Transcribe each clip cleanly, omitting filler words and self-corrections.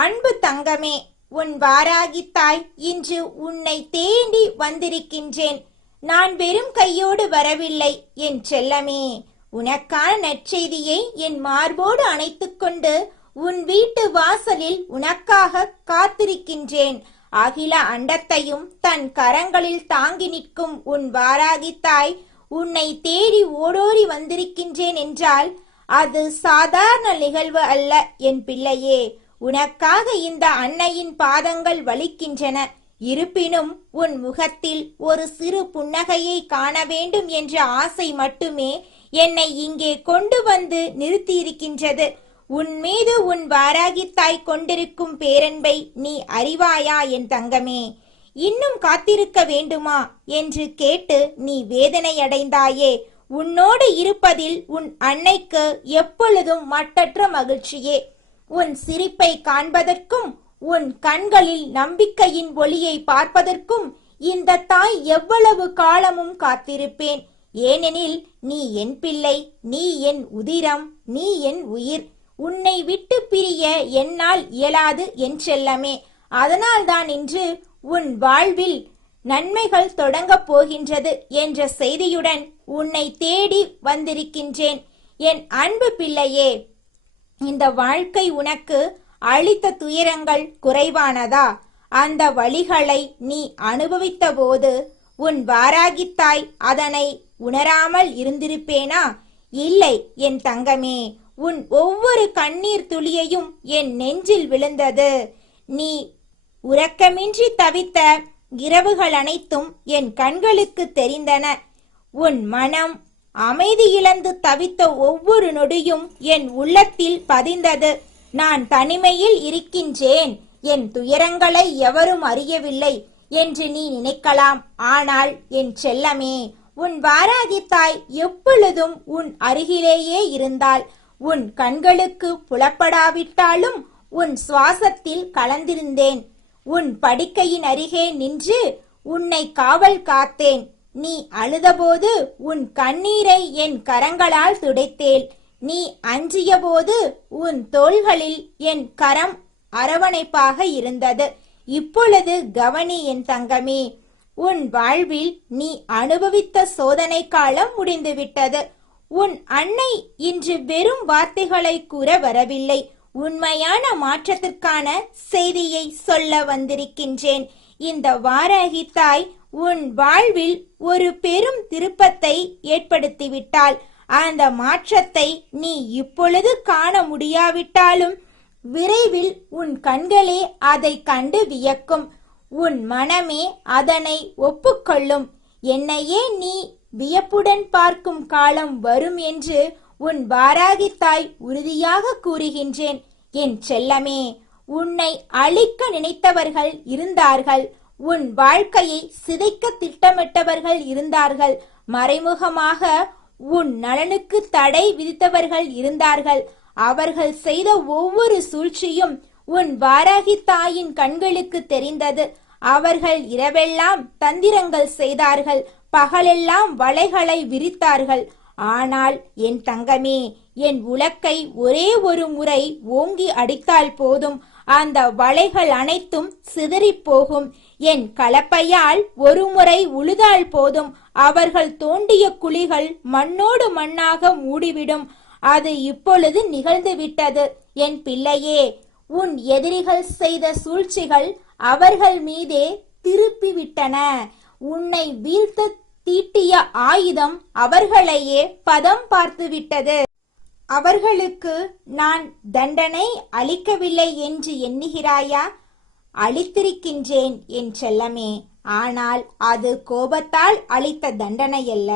அன்பு தங்கமே, உன் வாராகித்தாய் இன்று உன்னை தேடி வந்திருக்கின்றேன். நான் வெறும் கையோடு வரவில்லை என் செல்லமே. உனக்கான நற்செய்தியை என் மார்போடு அணைத்துக்கொண்டு உன் வீட்டு வாசலில் உனக்காக காத்திருக்கின்றேன். அகில அண்டத்தையும் தன் கரங்களில் தாங்கி நிற்கும் உன் வாராகித்தாய் உன்னை தேடி ஓடோடி வந்திருக்கின்றேன் என்றால் அது சாதாரண நிகழ்வு அல்ல என் பிள்ளையே. உனக்காக இந்த அன்னையின் பாதங்கள் வலிக்கின்றன. இருப்பினும் உன் முகத்தில் ஒரு சிறு புன்னகையை காண வேண்டும் என்ற ஆசை மட்டுமே என்னை இங்கே கொண்டு வந்து நிறுத்தியிருக்கின்றது. உன் மீது உன் வாராகித்தாய் கொண்டிருக்கும் பேரன்பை நீ அறிவாயா என் தங்கமே? இன்னும் காத்திருக்க வேண்டுமா என்று கேட்டு நீ வேதனையடைந்தாயே. உன்னோடு இருப்பதில் உன் அன்னைக்கு எப்பொழுதும் மட்டற்ற மகிழ்ச்சியே. உன் சிரிப்பை காண்பதற்கும் உன் கண்களில் நம்பிக்கையின் ஒளியை பார்ப்பதற்கும் இந்த தாய் எவ்வளவு காலமும் காத்திருப்பேன். ஏனெனில் நீ என் பிள்ளை, நீ என் உதிரம், நீ என் உயிர். உன்னை விட்டு பிரிய என்னால் இயலாது என் செல்லமே. அதனால்தான் இன்று உன் வாழ்வில் நன்மைகள் தொடங்கப் போகின்றது என்ற செய்தியுடன் உன்னை தேடி வந்திருக்கின்றேன். என் அன்பு பிள்ளையே, இந்த வாழ்க்கை உனக்கு அளித்த துயரங்கள் குறைவானதா? அந்த வலிகளை நீ அனுபவித்த போது உன் வாராகித்தாய் அதனை உணராமல் இருந்திருப்பேனா? இல்லை என் தங்கமே. உன் ஒவ்வொரு கண்ணீர் துளியையும் என் நெஞ்சில் விழுந்தது. நீ உறக்கமின்றி தவித்த இரவுகள் அனைத்தும் என் கண்களுக்கு தெரிந்தன. உன் மனம் அமைதி இழந்து தவித்த ஒவ்வொரு நொடியும் என் உள்ளத்தில் பதிந்தது. நான் தனிமையில் இருக்கின்றேன், என் துயரங்களை எவரும் அறியவில்லை என்று நீ நினைக்கலாம். ஆனால் என் செல்லமே, உன் வாராகித்தாய் எப்பொழுதும் உன் அருகிலேயே இருந்தாள். உன் கண்களுக்கு புலப்படாவிட்டாலும் உன் சுவாசத்தில் கலந்திருந்தேன். உன் படுக்கையின் அருகே நின்று உன்னை காவல் காத்தேன். நீ அழுதபோது உன் கண்ணீரை என் கரங்களால் துடைத்தேன். நீ அஞ்சிய போது உன் தோள்களில் என் கரம் அரவணைப்பாக இருந்தது. இப்பொழுது கவனி என் தங்கமே, உன் வாழ்வில் நீ அனுபவித்த சோதனை காலம் முடிந்துவிட்டது. உன் அன்னை இன்று வெறும் வார்த்தைகளை கூற வரவில்லை, உண்மையான மாற்றத்திற்கான செய்தியை சொல்ல வந்திருக்கின்றேன். இந்த வாராகித்தாய் உன் வாழ்வில் ஒரு பெரும் திருப்பத்தை ஏற்படுத்திவிட்டாள். அந்த மாற்றத்தை நீ இப்பொழுது காண முடியாவிட்டாலும் விரைவில் உன் கண்களே அதை கண்டு வியக்கும். உன் மனமே அதனை ஒப்புக்கொள்ளும். என்னையே நீ வியப்புடன் பார்க்கும் காலம் வரும் என்று உன் வாராகித்தாய் உறுதியாக கூறுகின்றேன். என் செல்லமே, உன்னை அழிக்க நினைத்தவர்கள் இருந்தார்கள். உன் வாழ்க்கையை சிதைக்க திட்டமிட்டவர்கள் இருந்தார்கள். மறைமுகமாக உன் நலனுக்கு தடை விதித்தவர்கள் இருந்தார்கள். அவர்கள் செய்த ஒவ்வொரு சூழ்ச்சியும் உன் வாராகித்தாயின் கண்களுக்கு தெரிந்தது. அவர்கள் இரவெல்லாம் தந்திரங்கள் செய்தார்கள், பகலெல்லாம் வலைகளை விரித்தார்கள். ஆனால் என் தங்கமே, என் உலக்கை ஒரே ஒரு முறை ஓங்கி அடித்தால் போதும், அந்த வலைகள் அனைத்தும் சிதறி போகும். என் கலப்பையால் ஒரு முறை உழுதால் போதும், அவர்கள் தோண்டிய குழிகள் மண்ணோடு மண்ணாக மூடிவிடும். அது இப்பொழுது நிகழ்ந்து விட்டது என் பிள்ளையே. உன் எதிரிகள் செய்த சூழ்ச்சிகள் அவர்கள் மீதே திருப்பிவிட்டன. உன்னை வீழ்த்த தீட்டிய ஆயுதம் அவர்களையே பதம் பார்த்து விட்டது. அவர்களுக்கு நான் தண்டனை அளிக்கவில்லை என்று எண்ணுகிறாயா? அளித்திருக்கின்றேன் என் செல்லமே. ஆனால் அது கோபத்தால் அளித்த தண்டனை அல்ல,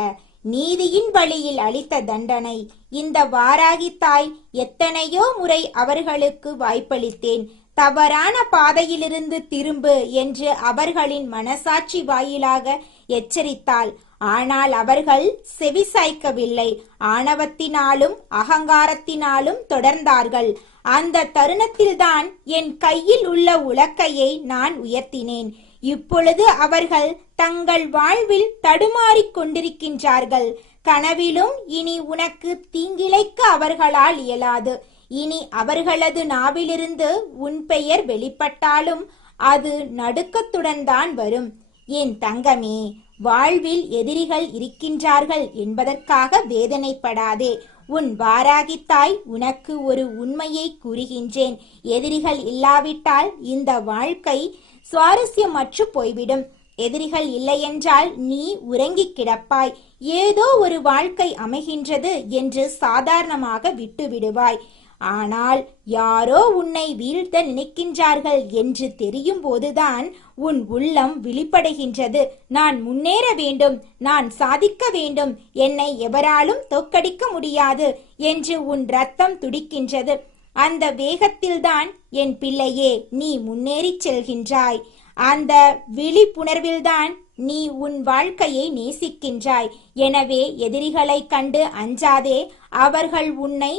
நீதியின் வழியில் அளித்த தண்டனை. இந்த வாராகித்தாய் எத்தனையோ முறை அவர்களுக்கு வாய்ப்பளித்தேன். தவறான பாதையிலிருந்து திரும்பு என்று அவர்களின் மனசாட்சி வாயிலாக எச்சரித்தாள். ஆனால் அவர்கள் செவிசாய்க்கவில்லை. ஆணவத்தினாலும் அகங்காரத்தினாலும் தொடர்ந்தார்கள். அந்த தருணத்தில்தான் என் கையில் உள்ள உலக்கையை நான் உயர்த்தினேன். இப்பொழுது அவர்கள் தங்கள் வாழ்வில் தடுமாறிக் கொண்டிருக்கின்றார்கள். கனவிலும் இனி உனக்கு தீங்கிழைக்க அவர்களால் இயலாது. இனி அவர்களது நாவிலிருந்து உன் பெயர் வெளிப்பட்டாலும் அது நடுக்கத்துடன் தான் வரும். என் தங்கமே, வாழ்வில் எதிரிகள் இருக்கின்றார்கள் என்பதற்காக வேதனைப்படாதே. உன் வாராகித்தாய் உனக்கு ஒரு உண்மையை கூறுகின்றேன். எதிரிகள் இல்லாவிட்டால் இந்த வாழ்க்கை சுவாரஸ்யமற்று போய்விடும். எதிரிகள் இல்லையென்றால் நீ உறங்கிக் கிடப்பாய். ஏதோ ஒரு வாழ்க்கை அமைகின்றது என்று சாதாரணமாக விட்டு விடுவாய். ஆனால் யாரோ உன்னை வீழ்த்த நினைக்கின்றார்கள் என்று தெரியும் போதுதான் உன் உள்ளம் விழிப்படைகின்றது. நான் முன்னேற வேண்டும், நான் சாதிக்க வேண்டும், என்னை எவராலும் தோற்கடிக்க முடியாது என்று உன் ரத்தம் துடிக்கின்றது. அந்த வேகத்தில்தான் என் பிள்ளையே நீ முன்னேறிச் செல்கின்றாய். அந்த விழிப்புணர்வில்தான் நீ உன் வாழ்க்கையை நேசிக்கின்றாய். எனவே எதிரிகளை கண்டு அஞ்சாதே. அவர்கள் உன்னை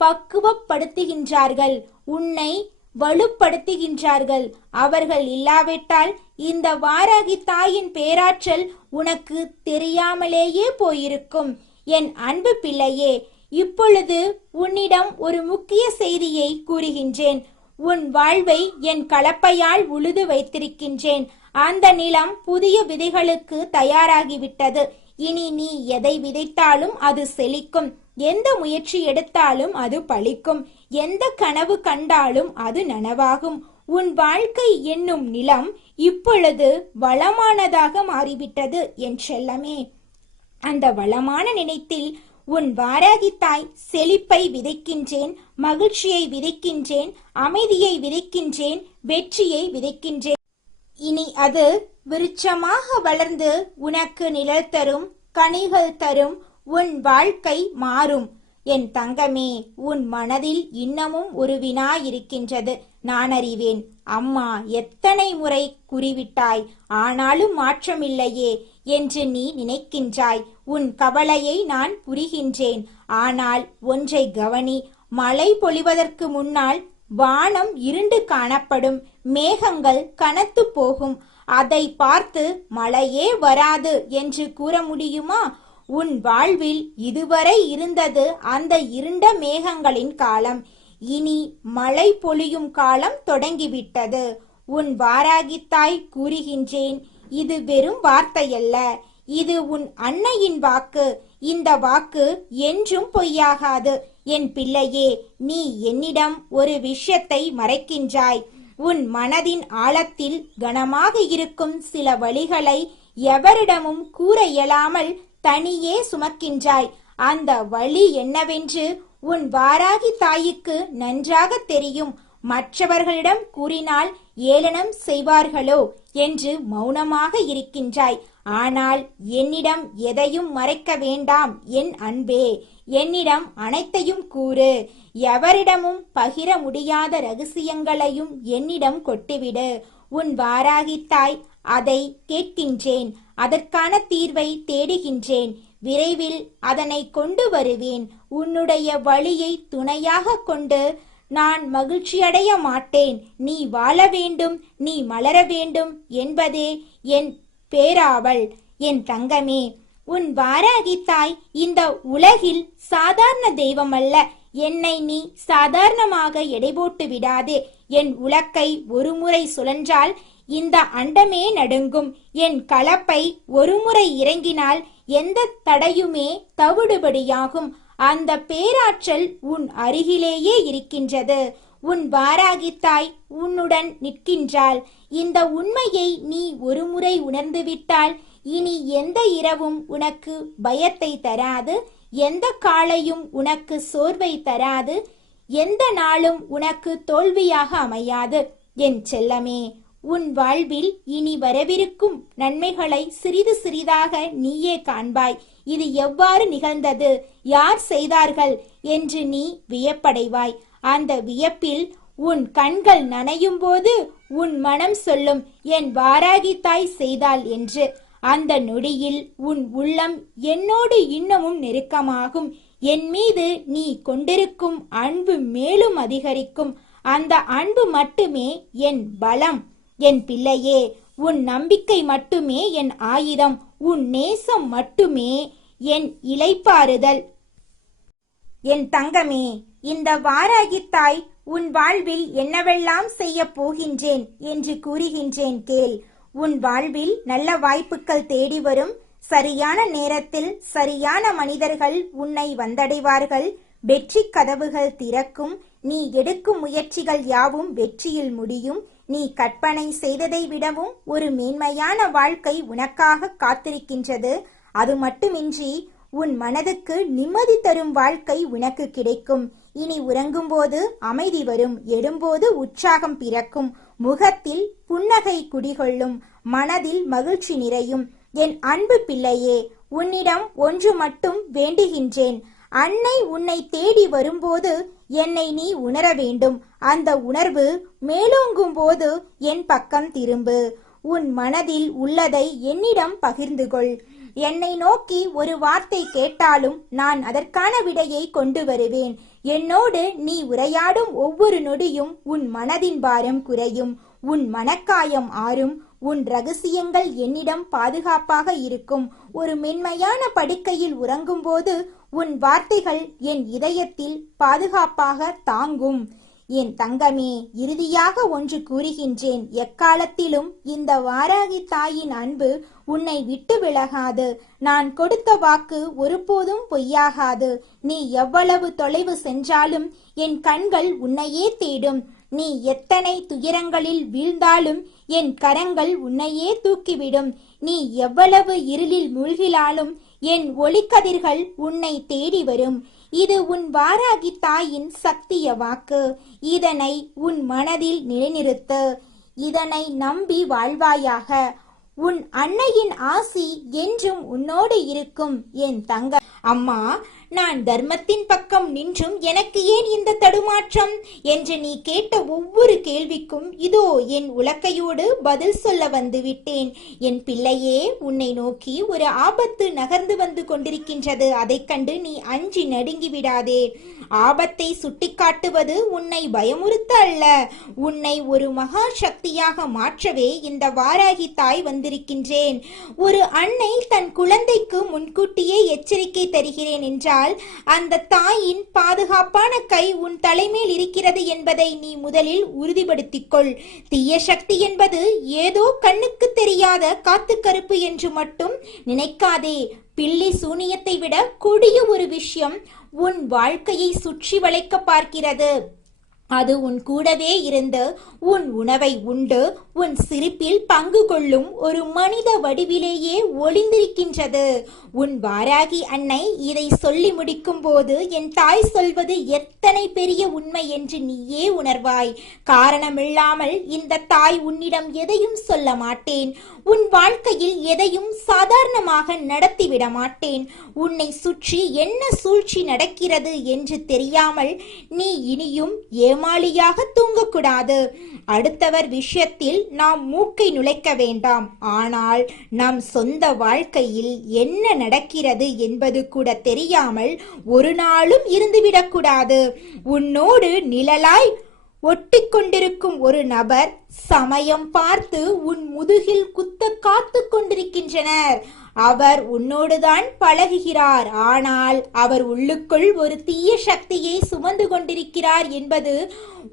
பக்குவப்படுத்துகின்றார்கள், உன்னை வலுப்படுத்துகின்றார்கள். அவர்கள் இல்லாவிட்டால் இந்த வாராகி தாயின் பேராற்றல் உனக்கு தெரியாமலேயே போயிருக்கும். என் அன்பு பிள்ளையே, இப்பொழுது உன்னிடம் ஒரு முக்கிய செய்தியை கூறுகின்றேன். உன் வாழ்வை என் கலப்பையால் உழுது வைத்திருக்கின்றேன். அந்த நிலம் புதிய விதைகளுக்கு தயாராகிவிட்டது. இனி நீ எதை விதைத்தாலும் அது செழிக்கும். எந்த முயற்சி எடுத்தாலும் அது பலிக்கும். எந்த கனவு கண்டாலும் அது நனவாகும். உன் வாழ்க்கை என்னும் நிலம் இப்பொழுது வளமானதாக மாறிவிட்டது என் செல்லமே. அந்த வளமான நினைத்தில் உன் வாராகி தாய் செழிப்பை விதைக்கின்றேன், மகிழ்ச்சியை விதைக்கின்றேன், அமைதியை விதைக்கின்றேன், வெற்றியை விதைக்கின்றேன். இனி அது விருட்சமாக வளர்ந்து உனக்கு நிழல் தரும், கனிகள் தரும். உன் வாழ்க்கை மாறும். என் தங்கமே, உன் மனதில் இன்னமும் ஒரு வினா இருக்கின்றது. நான் அறிவேன். அம்மா எத்தனை முறை கூறிவிட்டாய், ஆனாலும் மாற்றமில்லையே என்று நீ நினைக்கின்றாய். உன் கவலையை நான் புரிகின்றேன். ஆனால் ஒன்றை கவனி. மழை பொழிவதற்கு முன்னால் வானம் இருண்டு காணப்படும், மேகங்கள் கனத்து போகும். அதை பார்த்து மழையே வராது என்று கூற முடியுமா? உன் வாழ்வில் இதுவரை இருந்தது அந்த இருண்ட மேகங்களின் காலம். இனி மழை பொழியும் காலம் தொடங்கிவிட்டது. உன் வாராகித்தாய் கூறுகின்றேன், இது வெறும் வார்த்தையல்ல, இது உன் அன்னையின் வாக்கு. இந்த வாக்கு என்றும் பொய்யாகாது. என் பிள்ளையே, நீ என்னிடம் ஒரு விஷயத்தை மறைக்கின்றாய். உன் மனதின் ஆழத்தில் கனமாக இருக்கும் சில வழிகளை எவரிடமும் கூற இயலாமல் தனியே சுமக்கின்றாய். அந்த வழி என்னவென்று உன் வாராகி தாய்க்கு நன்றாக தெரியும். மற்றவர்களிடம் கூறினால் ஏளனம் செய்வார்களோ என்று மௌனமாக இருக்கின்றாய். ஆனால் என்னிடம் எதையும் மறைக்க வேண்டாம் என் அன்பே. என்னிடம் அனைத்தையும் கூறு. எவரிடமும் பகிர முடியாத ரகசியங்களையும் என்னிடம் கொட்டிவிடு. உன் வாராகி தாய் அதை கேட்கின்றேன். அதற்கான தீர்வை தேடுகின்றேன். விரைவில் அதனை கொண்டு வருவேன். உன்னுடைய வழியை துணையாக கொண்டு நான் மகிழ்ச்சியடைய மாட்டேன். நீ வாழ வேண்டும், நீ மலர வேண்டும் என்பதே என் பேராவல். என் தங்கமே, உன் வாராகி தாய் இந்த உலகில் சாதாரண தெய்வம் அல்ல. என்னை நீ சாதாரணமாக எடை போட்டு விடாதே. என் உலக்கை ஒரு முறை சுழன்றால் இந்த அண்டமே நடுங்கும். என் கலப்பை ஒருமுறை இறங்கினால் எந்த தடையுமே தவிடுபடியாகும். அந்த பேராற்றல் உன் அருகிலேயே இருக்கின்றது. உன் வாராகி தாய் உன்னுடன் நிற்கின்றாள். இந்த உண்மையை நீ ஒருமுறை உணர்ந்துவிட்டால் இனி எந்த இரவும் உனக்கு பயத்தை தராது, எந்த காலையும் உனக்கு சோர்வை தராது, எந்த நாளும் உனக்கு தோல்வியாக அமையாது. என் செல்லமே, உன் வாழ்வில் இனி வரவிருக்கும் நன்மைகளை சிறிது சிறிதாக நீயே காண்பாய். இது எவ்வாறு நிகழ்ந்தது, யார் செய்தார்கள் என்று நீ வியப்படைவாய். அந்த வியப்பில் உன் கண்கள் நனையும் போது உன் மனம் சொல்லும், என் வாராகி தாய் செய்தாள் என்று. அந்த நொடியில் உன் உள்ளம் என்னோடு இன்னமும் நெருக்கமாகும். என் மீது நீ கொண்டிருக்கும் அன்பு மேலும் அதிகரிக்கும். அந்த அன்பு மட்டுமே என் பலம். என் பிள்ளையே, உன் நம்பிக்கை மட்டுமே என் ஆயுதம். உன் நேசம் மட்டுமே என் இளைப்பாறுதல். என் தங்கமே, இந்த வாராகி தாய் உன் வாழ்வில் என்னவெல்லாம் செய்ய போகின்றேன் என்று கூறுகின்றேன் கேள். உன் வாழ்வில் நல்ல வாய்ப்புகள் தேடி வரும். சரியான நேரத்தில் சரியான மனிதர்கள் உன்னை வந்தடைவார்கள். வெற்றி கதவுகள் திறக்கும். நீ எடுக்கும் முயற்சிகள் யாவும் வெற்றியில் முடியும். நீ கற்பனை செய்ததை விடவும் ஒரு மேன்மையான வாழ்க்கை உனக்காக காத்திருக்கின்றது. அது மட்டுமின்றி உன் மனதுக்கு நிம்மதி தரும் வாழ்க்கை உனக்கு கிடைக்கும். இனி உறங்கும்போது அமைதி வரும். எழும்போது உற்சாகம் பிறக்கும். முகத்தில் புன்னகை குடிகொள்ளும். மனதில் மகிழ்ச்சி நிறையும். என் அன்பு பிள்ளையே, உன்னிடம் ஒன்று மட்டும் வேண்டுகின்றேன். அன்னை உன்னை தேடி வரும்போது என்னை நீ உணர வேண்டும். அந்த உணர்வு மேலோங்கும் போது என் பக்கம் திரும்பு. உன் மனதில் உள்ளதை என்னிடம் பகிர்ந்து கொள். என்னை நோக்கி ஒரு வார்த்தை கேட்டாலும் நான் அதற்கான விடையை கொண்டு வருவேன். என்னோடு நீ உரையாடும் ஒவ்வொரு நொடியும் உன் மனதின் பாரம் குறையும். உன் மனக்காயம் ஆறும். உன் ரகசியங்கள் என்னிடம் பாதுகாப்பாக இருக்கும். ஒரு மென்மையான படுக்கையில் உறங்கும்போது உன் வார்த்தைகள் என் இதயத்தில் பாதுகாப்பாக தாங்கும். என் தங்கமே, இறுதியாக ஒன்று கூறுகின்றேன். எக்காலத்திலும் இந்த வாராகி தாயின் அன்பு உன்னை விட்டு விலகாது. நான் கொடுத்த வாக்கு ஒருபோதும் பொய்யாகாது. நீ எவ்வளவு தொலைவு சென்றாலும் என் கண்கள் உன்னையே தேடும். நீ எத்தனை துயரங்களில் வீழ்ந்தாலும் என் கரங்கள் உன்னையே தூக்கிவிடும். நீ எவ்வளவு இருளில் மூழ்கினாலும் என் ஒளிக்கதிர்கள் உன்னை தேடி வரும். இது உன் வாராகி தாயின் சக்திய வாக்கு. இதனை உன் மனதில் நிலைநிறுத்து. இதனை நம்பி வாழ்வாயாக. உன் அன்னையின் ஆசி என்றும் உன்னோடு இருக்கும் என் தங்க. அம்மா, நான் தர்மத்தின் பக்கம் நின்றும் எனக்கு ஏன் இந்த தடுமாற்றம் என்று நீ கேட்ட ஒவ்வொரு கேள்விக்கும் இதோ என் உலக்கையோடு பதில் சொல்ல வந்து விட்டேன். என் பிள்ளையே, உன்னை நோக்கி ஒரு ஆபத்து நகர்ந்து வந்து கொண்டிருக்கின்றது. அதைக் கண்டு நீ அஞ்சி நடுங்கி விடாதே. ஆபத்தை சுட்டிக்காட்டுவது உன்னை பயமுறுத்த அல்ல, உன்னை ஒரு மகா சக்தியாக மாற்றவே இந்த வாராகி தாய் வந்திருக்கின்றேன். ஒரு அன்னை தன் குழந்தைக்கு முன்கூட்டியே எச்சரிக்கை தருகிறேன் என்றால் அந்த தாயின் பாதுகாப்பான கை உன் தலைமேல் இருக்கிறது என்பதை நீ முதலில் உறுதிப்படுத்திக்கொள். தீய சக்தி என்பது ஏதோ கண்ணுக்கு தெரியாத காத்து கருப்பு என்று மட்டும் நினைக்காதே. பில்லி சூனியத்தை விட கொடிய ஒரு விஷயம் உன் வாழ்க்கையை சுற்றி வளைக்க பார்க்கிறது. அது உன் கூடவே இருந்து உன் உணவை உண்டு உன் சிரிப்பில் பங்கு கொள்ளும் ஒரு மனித வடிவிலேயே ஒளிந்திருக்கின்றது. உன் வாராகி அன்னை இதை சொல்லி முடிக்கும் போது என் தாய் சொல்வது எத்தனை பெரிய உண்மை என்று நீயே உணர்வாய். காரணமில்லாமல் இந்த தாய் உன்னிடம் எதையும் சொல்ல மாட்டேன். உன் வாழ்க்கையில் எதையும் சாதாரணமாக நடத்திவிட மாட்டேன். உன்னை சுற்றி என்ன சூழ்ச்சி நடக்கிறது என்று தெரியாமல் நீ இனியும் ஏமாளியாக தூங்கக்கூடாது. அடுத்தவர் விஷயத்தில் நாம் மூக்கை நுழைக்க வேண்டாம். ஆனால் நம் சொந்த வாழ்க்கையில் என்ன நடக்கிறது என்பது கூட தெரியாமல் ஒரு நாளும் இருந்துவிடக்கூடாது. உன்னோடு நிழலாய் ஒட்டி கொண்டிருக்கும் ஒரு நபர் சமயம் பார்த்து உன் முதுகில் குத்த காத்து கொண்டிருக்கின்றனர். அவர் உன்னோடுதான் பழகுகிறார். ஆனால் அவர் உள்ளுக்குள் ஒரு தீய சக்தியை சுமந்து கொண்டிருக்கிறார் என்பது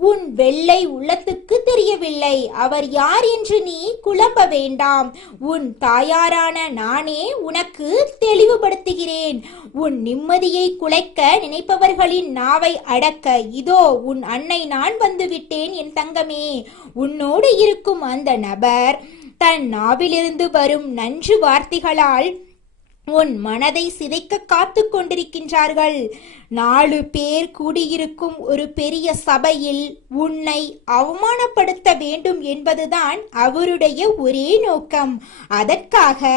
உன் வெள்ளை உள்ளத்துக்கு தெரியவில்லை. அவர் யார் என்று நீ குழம்ப வேண்டாம். உன் தாயாரான நானே உனக்கு தெளிவுபடுத்துகிறேன். உன் நிம்மதியை குலைக்க நினைப்பவர்களின் நாவை அடக்க இதோ உன் அன்னை நான் வந்துவிட்டேன் என் தங்கமே. உன்னோடு இருக்கும் அந்த நபர் தன் நாவிலிருந்து வரும் நன்று வார்த்தைகளால் உன் மனதை சிதைக்க காத்து கொண்டிருக்கின்றார்கள். 4 பேர் கூடியிருக்கும் ஒரு பெரிய சபையில் உன்னை அவமானப்படுத்த வேண்டும் என்பதுதான் அவருடைய ஒரே நோக்கம். அதற்காக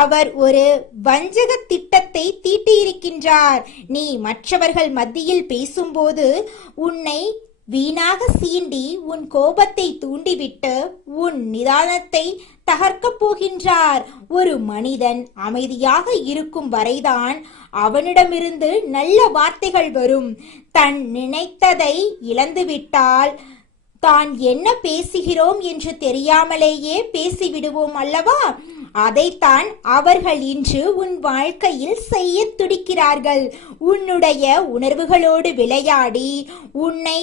அவர் ஒரு வஞ்சக திட்டத்தை தீட்டியிருக்கின்றார். நீ மற்றவர்கள் மத்தியில் பேசும்போது உன்னை வீணாக சீண்டி உன் கோபத்தை தூண்டிவிட்டு உன் நிதானத்தை தகர்க்கப் போகின்றார். ஒரு மனிதன் அமைதியாக இருக்கும் வரைதான் அவனிடமிருந்து நல்ல வார்த்தைகள் வரும். தன் நினைத்ததை இழந்துவிட்டால் தான் என்ன பேசுகிறோம் என்று தெரியாமலேயே பேசிவிடுவோம் அல்லவா? அதைத்தான் அவர்கள் இன்று உன் வாழ்க்கையில் செய்ய துடிக்கிறார்கள். உன்னுடைய உணர்வுகளோடு விளையாடி உன்னை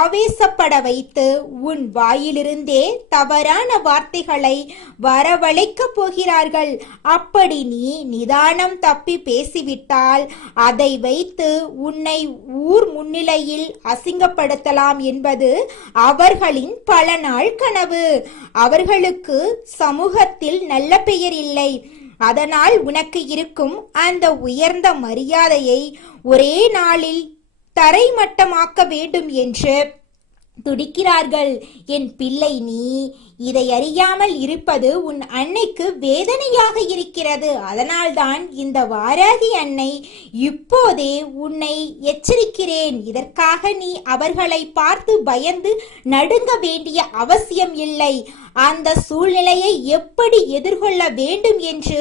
ஆவேசப்பட வைத்து உன் வாயிலிருந்தே தவறான வார்த்தைகளை வரவழைக்கப் போகிறார்கள். அப்படி நீ நிதானம் தப்பி பேசிவிட்டால் அதை வைத்து உன்னை ஊர் முன்னிலையில் அசிங்கப்படுத்தலாம் என்பது அவர்களின் பல நாள் கனவு. அவர்களுக்கு சமூகத்தில் நல்ல பெயர் இல்லை. அதனால் உனக்கு இருக்கும் அந்த உயர்ந்த மரியாதையை ஒரே நாளில் தரைமட்டமாக்க வேண்டும் என்று துடிக்கிறார்கள். என் பிள்ளை, நீ இதை அறியாமல் இருப்பது உன் அன்னைக்கு வேதனையாக இருக்கிறது. அதனால்தான் இந்த வாராகி அன்னை இப்போதே உன்னை எச்சரிக்கிறேன். இதற்காக நீ அவர்களை பார்த்து பயந்து நடுங்க வேண்டிய அவசியம் இல்லை. அந்த சூழ்நிலையை எப்படி எதிர்கொள்ள வேண்டும் என்று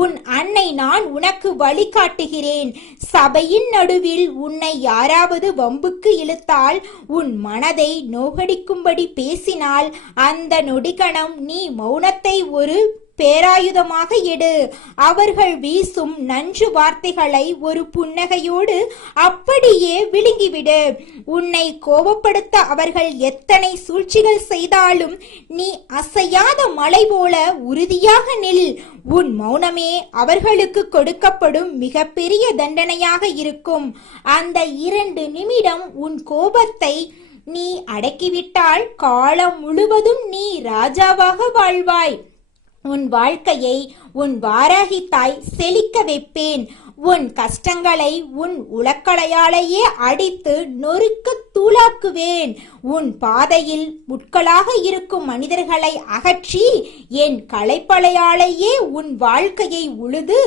உன் அன்னை நான் உனக்கு வழிகாட்டுகிறேன். சபையின் நடுவில் உன்னை யாராவது வம்புக்கு இழுத்தால், உன் மனதை நோகடிக்கும்படி பேசினால், அந்த நொடிகணம் நீ மௌனத்தை ஒரு பேராயுதமாக எடு. அவர்கள் வீசும் நஞ்சு வார்த்தைகளை ஒரு புன்னகையோடு அப்படியே விழுங்கிவிடு. உன்னை கோபப்படுத்த அவர்கள் எத்தனை சூழ்ச்சிகள் செய்தாலும் நீ அசையாத மலை போல உறுதியாக நில். உன் மௌனமே அவர்களுக்கு கொடுக்கப்படும் மிகப்பெரிய தண்டனையாக இருக்கும். அந்த 2 நிமிடம் உன் கோபத்தை நீ அடக்கிவிட்டால் காலம் முழுவதும் நீ ராஜாவாக வாழ்வாய். உன் வாழ்க்கையை உன் வாராகி தாய் செழிக்க வைப்பேன். உன் கஷ்டங்களை உன் உலக்கலையாலேயே அடித்து நொறுக்க தூளாக்குவேன். உன் பாதையில் முட்களாக இருக்கும் மனிதர்களை அகற்றி என் களைப்பலையாலேயே உன் வாழ்க்கையை உழுது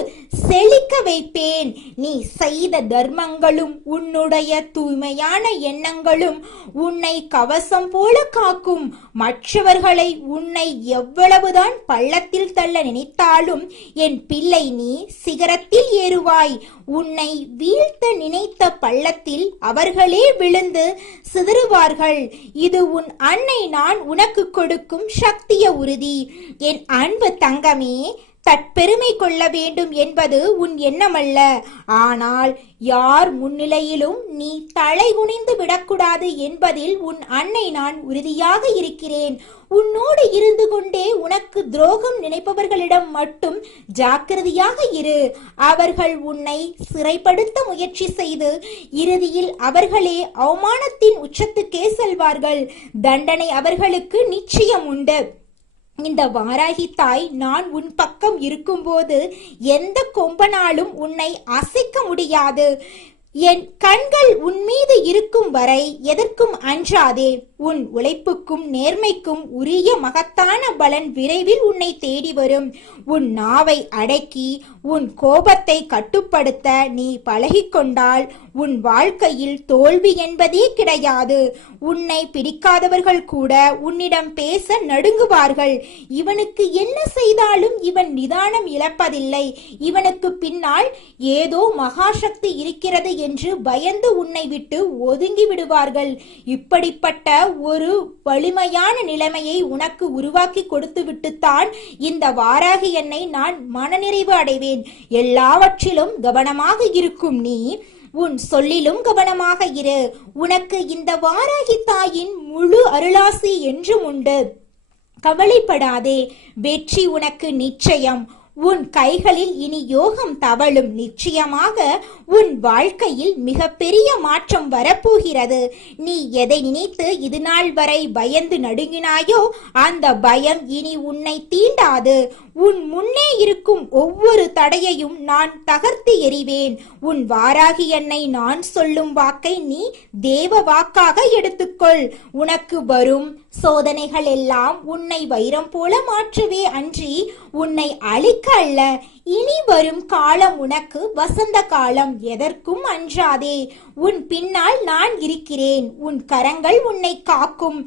செழிக்க வைப்பேன். நீ செய்த தர்மங்களும் உன்னுடைய தூய்மையான எண்ணங்களும் உன்னை கவசம் போல காக்கும். மற்றவர்களை உன்னை எவ்வளவுதான் பள்ளத்தில் தள்ள நினைத்தாலும் என் பிள்ளை, நீ சிகரத்தில் ஏறுவாய். உன்னை வீழ்த்த நினைத்த பள்ளத்தில் அவர்களே விழுந்து சிதறுவார்கள். இது உன் அன்னை நான் உனக்கு கொடுக்கும் சக்திய உறுதி. என் அன்பு தங்கமே, தற்பெருமை கொள்ள வேண்டும் என்பது உன் எண்ணமல்ல. ஆனால் யார் முன்னிலையிலும் நீ தலை குனிந்து விடக்கூடாது என்பதில் உன் அன்னை நான் உறுதியாக இருக்கிறேன். உன்னோடு இருந்து கொண்டே உனக்கு துரோகம் நினைப்பவர்களிடம் மட்டும் ஜாக்கிரதையாக இரு. அவர்கள் உன்னை சிறைப்படுத்த முயற்சி செய்து இறுதியில் அவர்களே அவமானத்தின் உச்சத்துக்கே செல்வார்கள். தண்டனை அவர்களுக்கு நிச்சயம் உண்டு. இந்த வாராகி தாய் நான் உன் பக்கம் இருக்கும்போது எந்த கொம்பனாலும் உன்னை அசைக்க முடியாது. என் கண்கள் உன் மீது இருக்கும் வரை எதற்கும் அஞ்சாதே. உன் உழைப்புக்கும் நேர்மைக்கும் உரிய மகத்தான பலன் விரைவில் உன்னை தேடி வரும். உன் நாவை அடக்கி உன் கோபத்தை கட்டுப்படுத்த நீ பழகிக்கொண்டால் உன் வாழ்க்கையில் தோல்வி என்பதே கிடையாது. உன்னை பிடிக்காதவர்கள் கூட உன்னிடம் பேச நடுங்குவார்கள். இவனுக்கு என்ன செய்தாலும் இவன் நிதானம் இழப்பதில்லை, இவனுக்கு பின்னால் ஏதோ மகாசக்தி இருக்கிறது என்று பயந்து உன்னை விட்டு ஒதுங்கி விடுவார்கள். இப்படிப்பட்ட ஒரு வலிமையான நிலைமையை உனக்கு உருவாக்கி கொடுத்து விட்டுத்தான் இந்த வாராகி என்னை நான் மனநிறைவு அடைவேன். எல்லாவற்றிலும் கவனமாக இருக்கும் நீ உன் சொல்லிலும் கவனமாக இரு. உனக்கு இந்த வாராகி தாயின் முழு அருளாசி என்றும் உண்டு. கவலைப்படாதே, வெற்றி உனக்கு நிச்சயம். உன் கைகளில் இனி யோகம் தவழும். நிச்சயமாக உன் வாழ்க்கையில் மிகப்பெரிய மாற்றம் வரப்போகிறது. நீ எதை நினைத்து இது நாள் வரை பயந்து நடுங்கினாயோ அந்த பயம் இனி உன்னை தீண்டாது. உன் முன்னே இருக்கும் ஒவ்வொரு தடையையும் நான் தகர்த்து எறிவேன். உன் வாராகி என்னை நான் சொல்லும் வாக்கை நீ தேவ வாக்காக எடுத்துக்கொள். உனக்கு வரும் சோதனைகள் எல்லாம் உன்னை வைரம் போல மாற்றவே அன்றி உன்னை அழிக்க அல்ல. இனி வரும் காலம் உனக்கு வசந்த காலம். எதற்கும் அஞ்சாதே. உன் பின்னால் நான் இருக்கிறேன். உன் கரங்கள் உன்னை காக்கும்.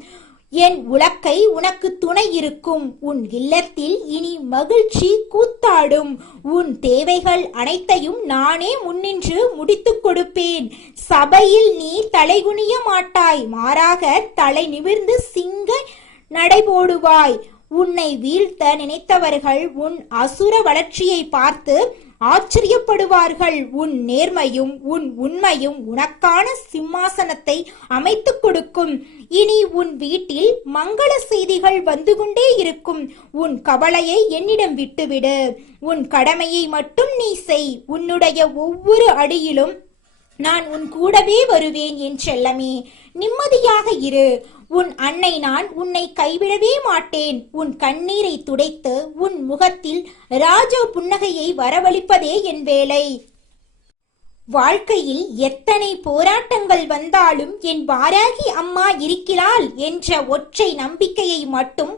என் உலக்கை உனக்கு துணை இருக்கும். உன் இல்லத்தில் இனி மகிழ்ச்சி கூத்தாடும். உன் தேவைகள் அனைத்தையும் நானே முன்னின்று முடித்துக் கொடுப்பேன். சபையில் நீ தலைகுனிய மாட்டாய், மாறாக தலை நிமிர்ந்து சிங்க நடைபோடுவாய். உன்னை வீழ்த்த நினைத்தவர்கள் உன் அசுர வளர்ச்சியை பார்த்து ஆச்சரியப்படுவார்கள். உன் நேர்மையும் உன் உண்மையும் உனக்கான சிம்மாசனத்தை அமைத்துக் கொடுக்கும். இனி உன் வீட்டில் மங்கள செய்திகள் வந்து கொண்டே இருக்கும். உன் கவலையை என்னிடம் விட்டுவிடு. உன் கடமையை மட்டும் நீ செய். உன்னுடைய ஒவ்வொரு அடியிலும் நான் உன் கூடவே வருவேன் என் செல்லமே. நிம்மதியாக இரு. உன் அன்னை நான் உன்னை கைவிடவே மாட்டேன். உன் கண்ணீரை துடைத்து உன் முகத்தில் ராஜ புன்னகையை வரவழைப்பதே என் வேலை. வாழ்க்கையில் எத்தனை போராட்டங்கள் வந்தாலும் என் வாராகி அம்மா இருக்கிறாள் என்ற ஒற்றை நம்பிக்கையை மட்டும்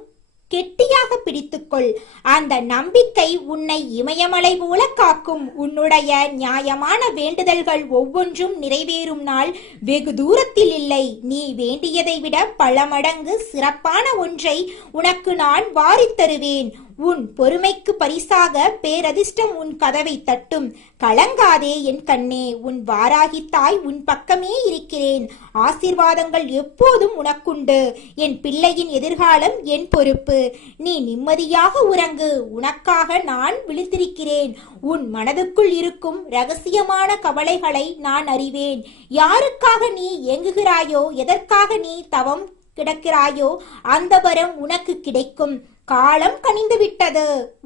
கெட்டியாக பிடித்துக்கொள். அந்த நம்பிக்கை உன்னை இமயமலை போல காக்கும். உன்னுடைய நியாயமான வேண்டுதல்கள் ஒவ்வொன்றும் நிறைவேறும் நாள் வெகு தூரத்தில் இல்லை. நீ வேண்டியதை விட பல மடங்கு சிறப்பான ஒன்றை உனக்கு நான் வாரித் தருவேன். உன் பொறுமைக்கு பரிசாக பேரதிர்ஷ்டம் உன் கதவை தட்டும். கலங்காதே என் கண்ணே. உன் வாராகி தாய் உன் பக்கமே இருக்கிறேன். ஆசீர்வாதங்கள் எப்போதும் உனக்குண்டு. என் பிள்ளையின் எதிர்காலம் என் பொறுப்பு. நீ நிம்மதியாக உறங்கு. உனக்காக நான் விழித்திருக்கிறேன். உன் மனதுக்குள் இருக்கும் ரகசியமான கவலைகளை நான் அறிவேன். யாருக்காக நீ ஏங்குகிறாயோ, எதற்காக நீ தவம் கிடக்கிறாயோ அந்த வரம் உனக்கு கிடைக்கும். காலம் கனிந்து விட்டது.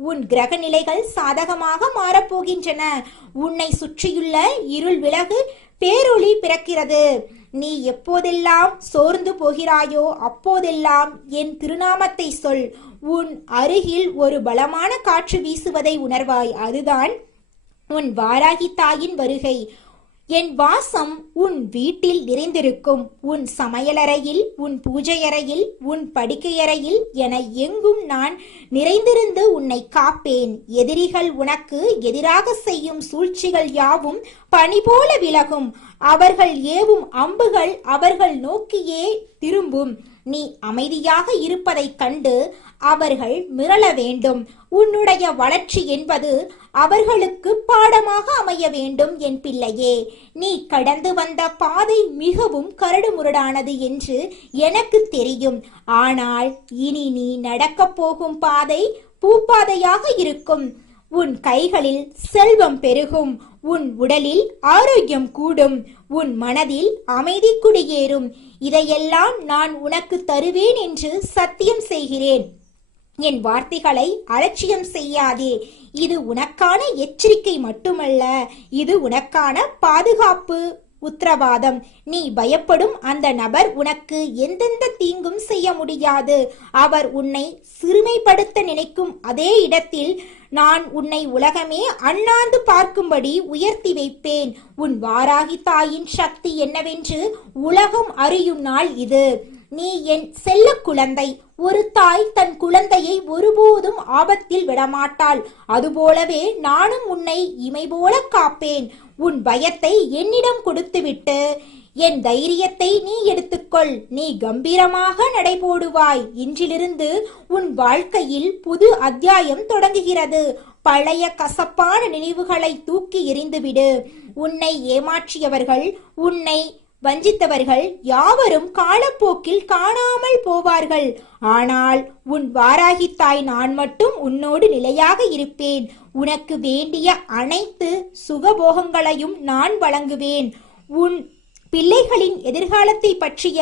உன் கிரக நிலைகள் சாதகமாக மாறப்போகின்றன. உன்னை சுற்றியுள்ள இருள் விலகு, பேரொளி பிறக்கிறது. நீ எப்போதெல்லாம் சோர்ந்து போகிறாயோ அப்போதெல்லாம் என் திருநாமத்தை சொல். உன் அருகில் ஒரு பலமான காற்று வீசுவதை உணர்வாய். அதுதான் உன் வாராகி தாயின் வருகை. என் வாசம் உன் வீட்டில் நிறைந்திருக்கும். உன் சமையலறையில், உன் பூஜையறையில், உன் படுக்கையறையில் என எங்கும் நான் நிறைந்திருந்து உன்னை காப்பேன். எதிரிகள் உனக்கு எதிராக செய்யும் சூழ்ச்சிகள் யாவும் பனி போல விலகும். அவர்கள் ஏவும் அம்புகள் அவர்கள் நோக்கியே திரும்பும். நீ அமைதியாக இருப்பதைக் கண்டு அவர்கள் மிரள வேண்டும். உன்னுடைய வளர்ச்சி என்பது அவர்களுக்கு பாடமாக அமைய வேண்டும் என் பிள்ளையே. நீ கடந்து வந்த பாதை மிகவும் கரடுமுரடானது என்று எனக்கு தெரியும். ஆனால் இனி நீ நடக்கப் போகும் பாதை பூப்பாதையாக இருக்கும். உன் கைகளில் செல்வம் பெருகும். உன் உடலில் ஆரோக்கியம் கூடும். உன் மனதில் அமைதி குடியேறும். இதையெல்லாம் நான் உனக்கு தருவேன் என்று சத்தியம் செய்கிறேன். என் வார்த்தைகளை அலட்சியம் செய்யாதே. இது உனக்கான எச்சரிக்கை மட்டுமல்ல, இது உனக்கான பாதுகாப்பு உத்தரவாதம். நீ பயப்படும் அந்த நபர் உனக்கு எந்தெந்த தீங்கும் செய்ய முடியாது. அவர் உன்னை சிறுமைப்படுத்த நினைக்கும் அதே இடத்தில் நான் உன்னை உலகமே அண்ணாந்து பார்க்கும்படி உயர்த்தி வைப்பேன். உன் வாராகி தாயின் சக்தி என்னவென்று உலகம் அறியும் நாள் இது. நீ என் செல்ல குழந்தை. ஒரு தாய் தன் குழந்தையை ஒருபோதும் ஆபத்தில் விடமாட்டாள். அதுபோலவே நானும் உன்னை இமை போல காப்பேன். உன் பயத்தை என்னிடம் கொடுத்துவிட்டு என் தைரியத்தை நீ எடுத்துக்கொள். நீ கம்பீரமாக நடைபோடுவாய். இன்றிலிருந்து உன் வாழ்க்கையில் புது அத்தியாயம் தொடங்குகிறது. பழைய கசப்பான நினைவுகளை தூக்கி எறிந்துவிடு. உன்னை ஏமாற்றியவர்கள், உன்னை வஞ்சித்தவர்கள் யாவரும் காலப்போக்கில் காணாமல் போவார்கள். ஆனால் உன் வாராகி தாய் நான் மட்டும் உன்னோடு நிலையாக இருப்பேன். உனக்கு வேண்டிய அனைத்து சுகபோகங்களையும் நான் வழங்குவேன். உன் பிள்ளைகளின் எதிர்காலத்தை பற்றிய